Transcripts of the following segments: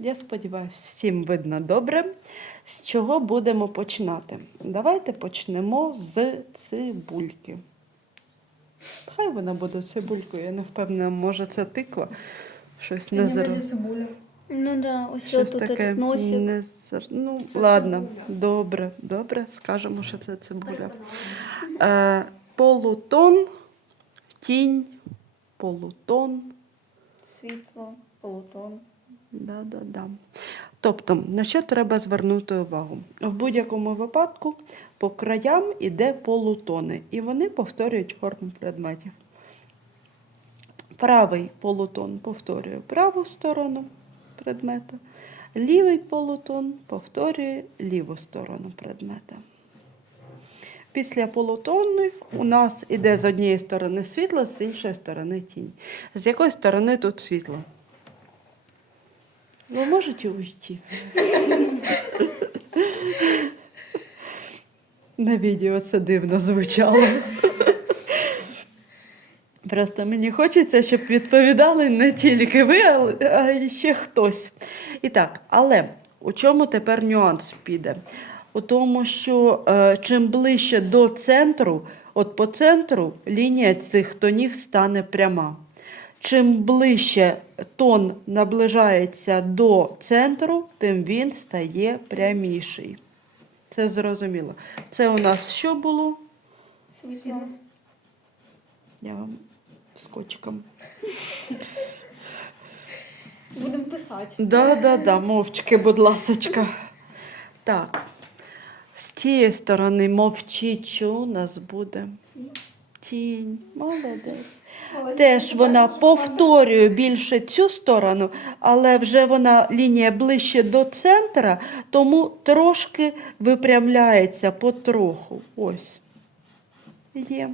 Я сподіваюся, всім видно добре. З чого будемо починати? Давайте почнемо з цибульки. Хай вона буде цибулькою, я не впевнена, може це тиква. Щось не зар... цибуля. Ну да, ось Щось тут таке этот носик. не зар... Ну, Це ладно, цибуля. добре, добре, скажемо, що це цибуля. Е, полутон, тінь, полутон. Світло, полутон. Да, да, да. Тобто, на що треба звернути увагу? В будь-якому випадку по краям іде полутони, і вони повторюють форму предметів. Правий полутон повторює праву сторону предмета, лівий полутон повторює ліву сторону предмета. Після полутонних у нас іде з однієї сторони світло, з іншої сторони тінь. З якої сторони тут світло? Ви можете уйти? На відео це дивно звучало. Просто мені хочеться, щоб відповідали не тільки ви, а й ще хтось. І так, але у чому тепер нюанс піде? У тому, що е, чим ближче до центру, от по центру лінія цих тонів стане пряма. Чим ближче тон наближається до центру, тим він стає пряміший. Це зрозуміло. Це у нас що було? Світло. Я вам скотчиком. Будемо писати. Да, да, да, мовчки, будь ласочка. Так. З тієї сторони мовчить, що у нас буде? Тінь. Молодець. Теж вона повторює більше цю сторону, але вже вона лінія ближче до центра, тому трошки випрямляється потроху. Ось. Є.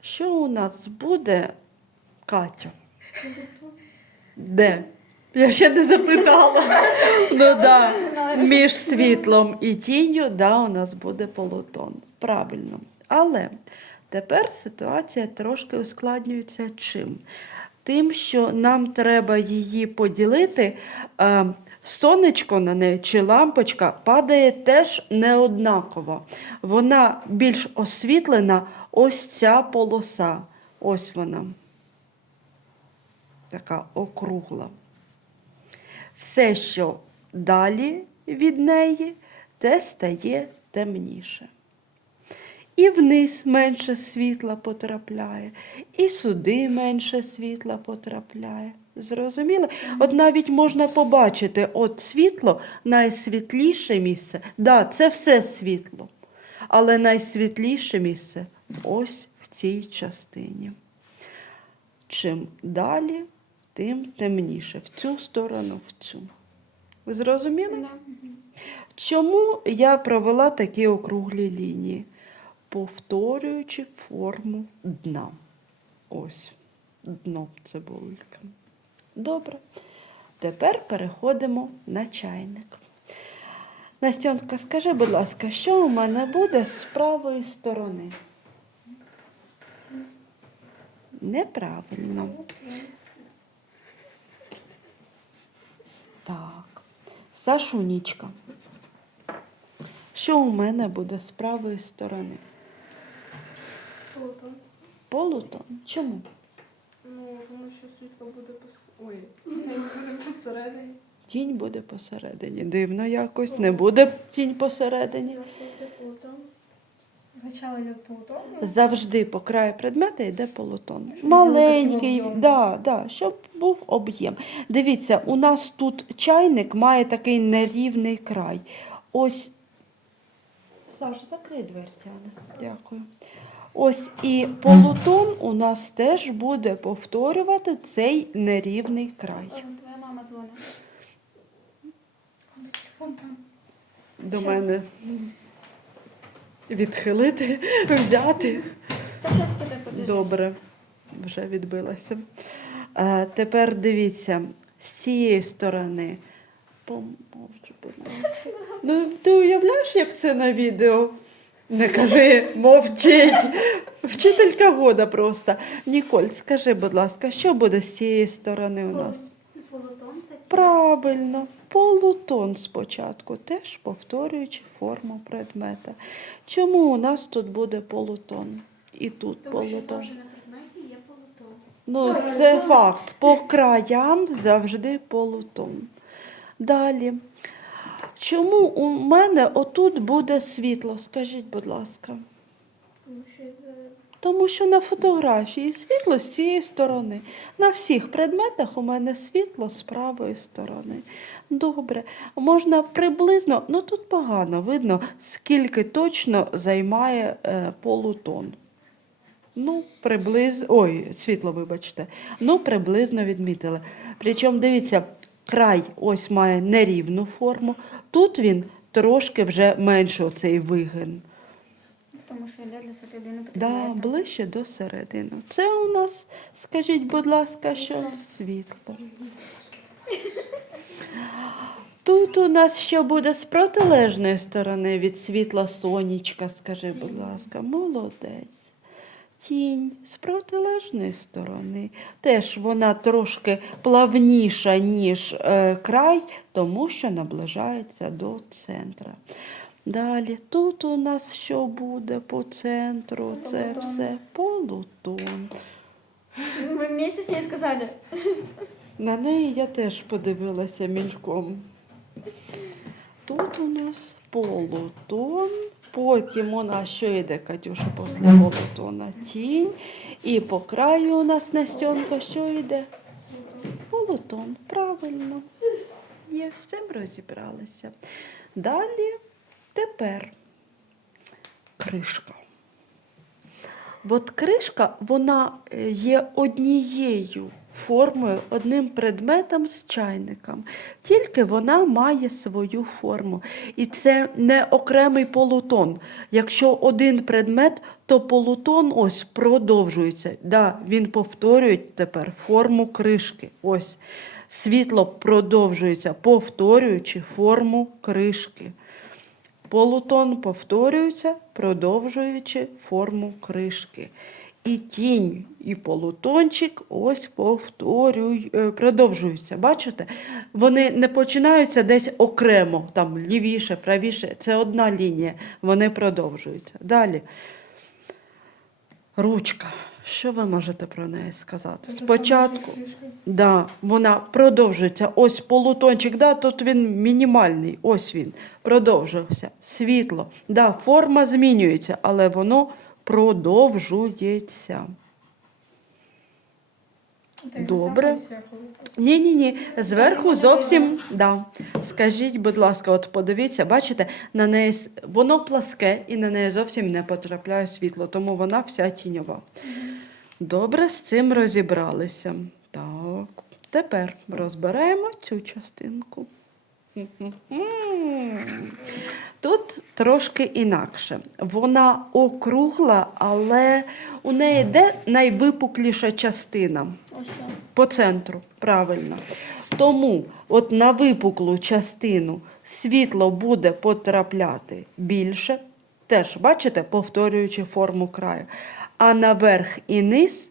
Що у нас буде, Катю? Де? Я ще не запитала. Ну да. Між світлом і тінню, да, у нас буде полутон. Правильно. Але тепер ситуація трошки ускладнюється чим? Тим, що нам треба її поділити. Е, Сонечко на неї чи лампочка падає теж неоднаково. Вона більш освітлена, ось ця полоса. Ось вона. Така округла. Все, що далі від неї, те стає темніше. І вниз менше світла потрапляє, і сюди менше світла потрапляє. Зрозуміло? От навіть можна побачити, от світло найсвітліше місце. Да, це все світло. Але найсвітліше місце ось в цій частині. Чим далі, тим темніше. В цю сторону, в цю. Ви зрозуміли? Чому я провела такі округлі лінії? Повторюючи форму дна. Ось дно цибулька. Добре. Тепер переходимо на чайник. Настянка, скажи, будь ласка, що у мене буде з правої сторони? Неправильно. Так. Сашунічка. Що у мене буде з правої сторони? Полутон. Полутон. Чому? Ну, тому що світло буде пос... Ой, тінь буде посередині. Тінь буде посередині. Дивно якось. Не буде тінь посередині. Спочатку йде полутон. Завжди по краю предмета йде полутон. Щоб Маленький, да, да, щоб був об'єм. Дивіться, у нас тут чайник має такий нерівний край. Ось. Саша, закрий двері, Тяна. Дякую. Ось і полутон у нас теж буде повторювати цей нерівний край. Твоя мама дзвонить. До мене відхилити, взяти. Добре, вже відбилася. Е, тепер дивіться, з цієї сторони. Помовчу, будь ласка. Ну, ти уявляєш, як це на відео? Не кажи, мовчить. Вчителька года просто. Ніколь, скажи, будь ласка, що буде з цієї сторони у нас? Правильно, полутон спочатку, теж повторюючи форму предмета. Чому у нас тут буде полутон? І тут Тому що завжди на предметі є полотон. Ну, це факт. По краям завжди полутон. Далі. Чому у мене отут буде світло? Скажіть, будь ласка. Тому що Тому що на фотографії світло з цієї сторони. На всіх предметах у мене світло з правої сторони. Добре. Можна приблизно, ну тут погано видно, скільки точно займає е, полутон. Ну, приблизно, ой, світло, вибачте. Ну, приблизно відмітили. Причому, дивіться, край ось має нерівну форму. Тут він трошки вже менше оцей вигин. Тому що йде для середини Да, ближче до середини. Це у нас, скажіть, будь ласка, що світло. Тут у нас що буде з протилежної сторони від світла сонечка, скажи, будь ласка, молодець. Тінь з протилежної сторони. Теж вона трошки плавніша, ніж е, край, тому що наближається до центра. Далі, тут у нас що буде по центру? Це все полутон. Ми з нею сказали. На неї я теж подивилася мільком. Тут у нас полутон, потім у нас що йде, Катюша, після полутона? Тінь. І по краю у нас Настенка, що йде? Полутон, правильно. Є, з цим розібралися. Далі, тепер кришка. От кришка, вона е, є однією формою, одним предметом з чайником. Тільки вона має свою форму. І це не окремий полутон. Якщо один предмет, то полутон ось продовжується. Да, він повторює тепер форму кришки. Ось. Світло продовжується, повторюючи форму кришки. Полутон повторюється, продовжуючи форму кришки. І тінь, і полутончик ось повторюй, е, продовжуються. Бачите? Вони не починаються десь окремо, там лівіше, правіше. Це одна лінія. Вони продовжуються. Далі. Ручка. Що ви можете про неї сказати? Спочатку. Да, вона продовжується. Ось полутончик, да, тут він мінімальний. Ось він продовжився. Світло. Да, форма змінюється, але воно продовжується. Добре. Ні, ні, ні. Зверху зовсім да. Скажіть, будь ласка, от подивіться, бачите, на неї воно пласке і на неї зовсім не потрапляє світло, тому вона вся тіньова. Добре, з цим розібралися. Так, тепер розберемо цю частинку. Тут трошки інакше. Вона округла, але у неї де найвипукліша частина? По центру, правильно. Тому от на випуклу частину світло буде потрапляти більше, теж, бачите, повторюючи форму краю. А наверх і низ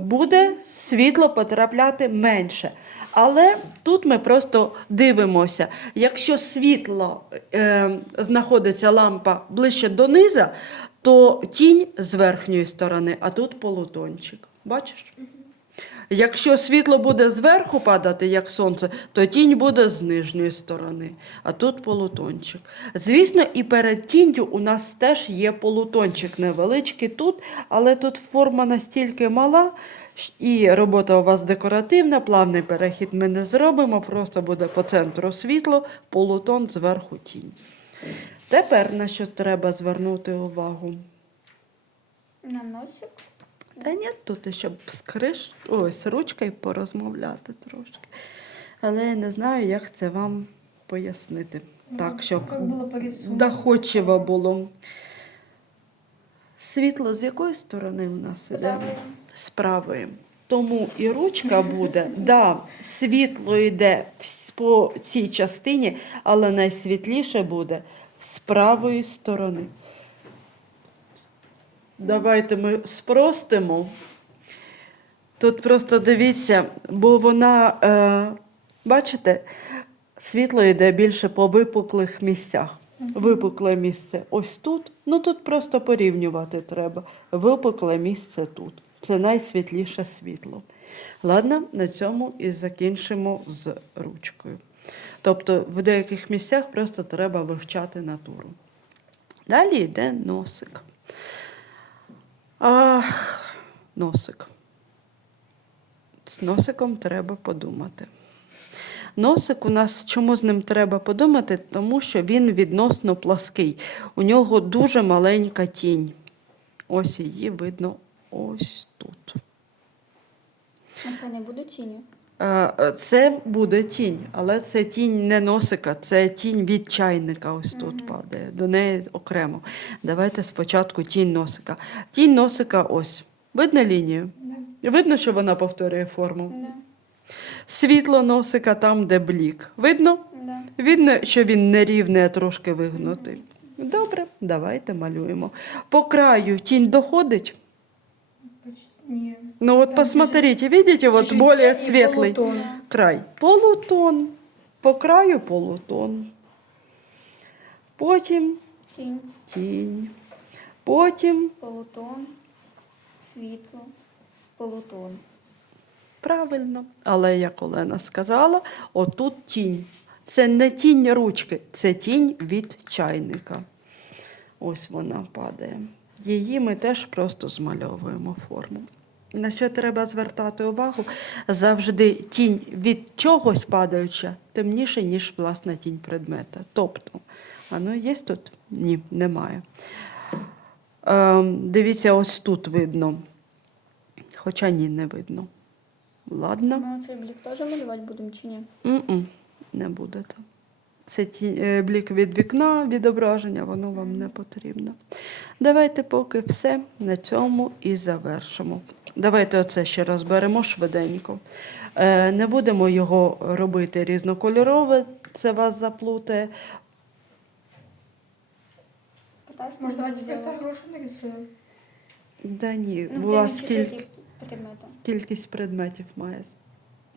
буде світло потрапляти менше. Але тут ми просто дивимося, якщо світло е, знаходиться лампа ближче до низа, то тінь з верхньої сторони, а тут полутончик. Бачиш? Якщо світло буде зверху падати, як сонце, то тінь буде з нижньої сторони, а тут полутончик. Звісно, і перед тінню у нас теж є полутончик невеличкий тут, але тут форма настільки мала, і робота у вас декоративна, плавний перехід ми не зробимо, просто буде по центру світло, полутон зверху тінь. Тепер на що треба звернути увагу? На носик. Та ні, тут щоб з криш... Ой, ручкою порозмовляти трошки. Але я не знаю, як це вам пояснити. Так, щоб доходчиво було. Світло з якої сторони у нас іде? З правої. Тому і ручка буде, да, світло йде по цій частині, але найсвітліше буде з правої сторони. Давайте ми спростимо. Тут просто дивіться, бо вона, е, бачите, світло йде більше по випуклих місцях. Випукле місце ось тут. Ну тут просто порівнювати треба. Випукле місце тут. Це найсвітліше світло. Ладно, на цьому і закінчимо з ручкою. Тобто в деяких місцях просто треба вивчати натуру. Далі йде носик. Ах, носик. З носиком треба подумати. Носик у нас чому з ним треба подумати? Тому що він відносно плаский. У нього дуже маленька тінь. Ось її видно ось тут. А це не буде тінню? Е, е, Це буде тінь, але це тінь не носика, це тінь від чайника. Ось тут падає. До неї окремо. Давайте спочатку тінь носика. Тінь носика ось. Видно лінію? Видно, що вона повторює форму. Да. Світло носика там, де блік. Видно? Да. Видно, що він не рівний, а трошки вигнутий. Добре, давайте малюємо. По краю тінь доходить. Ну вот Там посмотрите, видите, вот чуть-чуть более светлый полутон. край. Полутон. По краю полутон. Потім Тінь, тінь. Потім полутон, світло, полутон. правильно. Але як Олена сказала, отут тінь. Це не тінь ручки, це тінь від чайника. Ось вона падає. Її ми теж просто змальовуємо форму. На що треба звертати увагу? Завжди тінь від чогось падаюча темніше, ніж власна тінь предмета. Тобто, а ну є тут? Ні, немає. Ем, дивіться, ось тут видно. Хоча ні, не видно. Ладно. Ми оцей блік теж малювати будемо чи ні? М-м, не будете. Це ті, е, блік від вікна, відображення, воно вам не потрібно. Давайте поки все на цьому і завершимо. Давайте оце ще раз беремо швиденько. Е, не будемо його робити різнокольорове, це вас заплутає. Может, давайте просто грушу нарисуем? Да ні, Ну, була дивлячись, скільки, кількість предметів має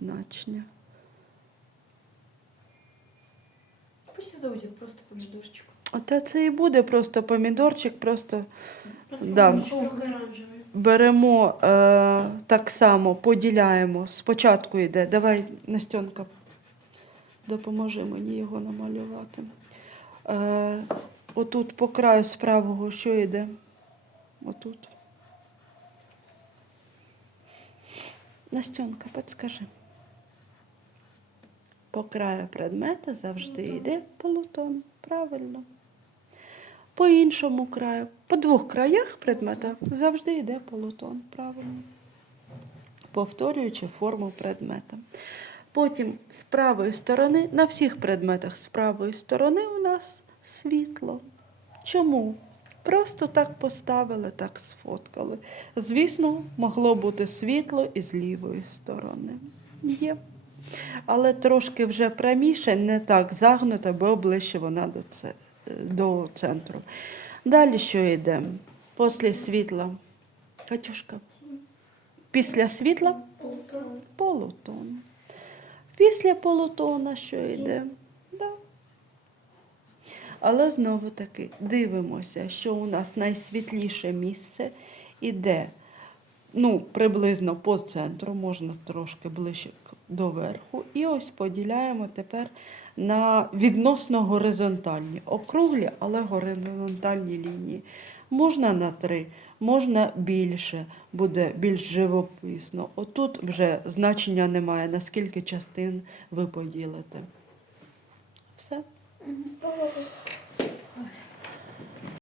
значення. Пусть это будет просто помидорчик. Та це і буде просто помідорчик, просто Просто Да. помидорчик оранжевый. Беремо е, так само, поділяємо. Спочатку йде. Давай, Настенка, допоможи мені його намалювати. Е, отут по краю з правого що йде? Отут. Настенка, підскажи. По краю предмета завжди йде полутон. Правильно. По іншому краю, по двох краях предмета завжди йде полутон. Правильно. Повторюючи форму предмета. Потім з правої сторони, на всіх предметах з правої сторони у нас світло. Чому? Просто так поставили, так сфоткали. Звісно, могло бути світло і з лівої сторони. Є. Але трошки вже пряміше, не так загнута, бо ближче вона до, це, до центру. Далі що йде? Після світла. Катюшка. Після світла Полутон. Після полутона що йде? Да. Але знову таки дивимося, що у нас найсвітліше місце іде ну, приблизно по центру, можна трошки ближче до верху. І ось поділяємо тепер на відносно горизонтальні, округлі, але горизонтальні лінії. Можна на три, можна більше, буде більш живописно. Отут вже значення немає, наскільки частин ви поділите. Все.